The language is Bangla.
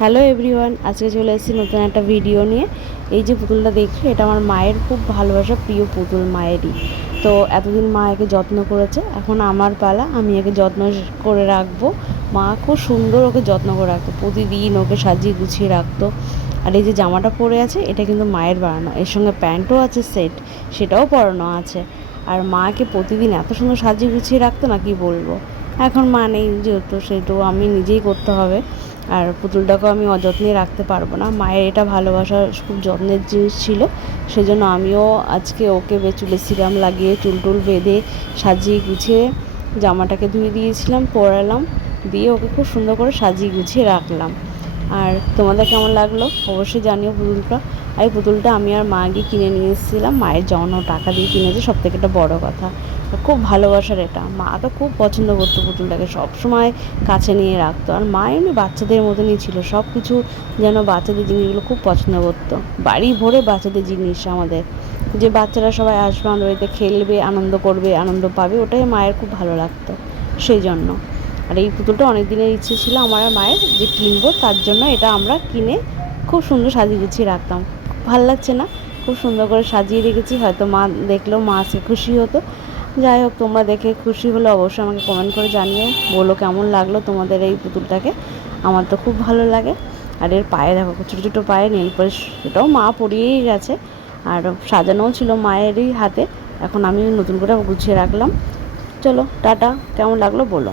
হ্যালো এভরিওয়ান, আজকে চলে এসেছি নতুন একটা ভিডিও নিয়ে। এই যে পুতুলটা দেখছি, এটা আমার মায়ের খুব ভালোবাসা, প্রিয় পুতুল মায়েরই। তো এতদিন মা একে যত্ন করেছে, এখন আমার পালা, আমি একে যত্ন করে রাখবো। মা খুব সুন্দর ওকে যত্ন করে রাখতো, প্রতিদিন ওকে সাজিয়ে গুছিয়ে রাখতো। আর এই যে জামাটা পরে আছে, এটা কিন্তু মায়ের বানানো, এর সঙ্গে প্যান্টও আছে সেট, সেটাও পরানো আছে। আর মাকে প্রতিদিন এত সুন্দর সাজিয়ে গুছিয়ে রাখতো না, কি বলবো। এখন মা নেই যেহেতু, সেটু আমি নিজেই করতে হবে। আর পুতুলটাকেও আমি অযত্নে রাখতে পারবো না, মায়ের এটা ভালোবাসার খুব যত্নের জিনিস ছিল। সেজন্য আমিও আজকে ওকে চুলে সিরাম লাগিয়ে চুল টুল বেঁধে সাজিয়ে গুছিয়ে জামাটাকে ধুয়ে দিয়েছিলাম, পরালাম, দিয়ে ওকে খুব সুন্দর করে সাজিয়ে গুছিয়ে রাখলাম। আর তোমাদের কেমন লাগলো অবশ্যই জানিও পুতুলটা। আর এই পুতুলটা আমি আর মা গিয়ে কিনে নিয়ে এসেছিলাম, মায়ের জন্য টাকা দিয়ে কিনেছে, সব থেকে একটা বড়ো কথা। খুব ভালোবাসার এটা, মা তো খুব পছন্দ করতো পুতুলটাকে, সবসময় কাছে নিয়ে রাখতো। আর মা এমনি বাচ্চাদের মতনই ছিল, সব কিছু যেন বাচ্চাদের জিনিসগুলো খুব পছন্দ করতো। বাড়ি ভরে বাচ্চাদের জিনিস আমাদের, যে বাচ্চারা সবাই আসবে আমাদের বাড়িতে, খেলবে, আনন্দ করবে, আনন্দ পাবে, ওটাই মায়ের খুব ভালো লাগতো। সেই জন্য আর এই পুতুলটা অনেক দিনের ইচ্ছে ছিল আমার আর মায়ের, যে কিনবো, তার জন্য এটা আমরা কিনে খুব সুন্দর সাজিয়ে গুছিয়ে রাখতাম। ভাল লাগছে না? খুব সুন্দর করে সাজিয়ে রেখেছি, হয়তো মা দেখলেও মা আজকে খুশি হতো। যাই হোক, তোমরা দেখে খুশি হলে অবশ্যই আমাকে কমেন্ট করে জানিও, বলো কেমন লাগলো তোমাদের এই পুতুলটাকে। আমার তো খুব ভালো লাগে। আর এর পায়ে দেখো, ছোটো ছোটো পায়ে নেল পালিশ, সেটাও মা পরিয়েই গেছে। আর সাজানোও ছিল মায়েরই হাতে। এখন আমি নতুন করে গুছিয়ে রাখলাম। চলো টাটা, কেমন লাগলো বলো।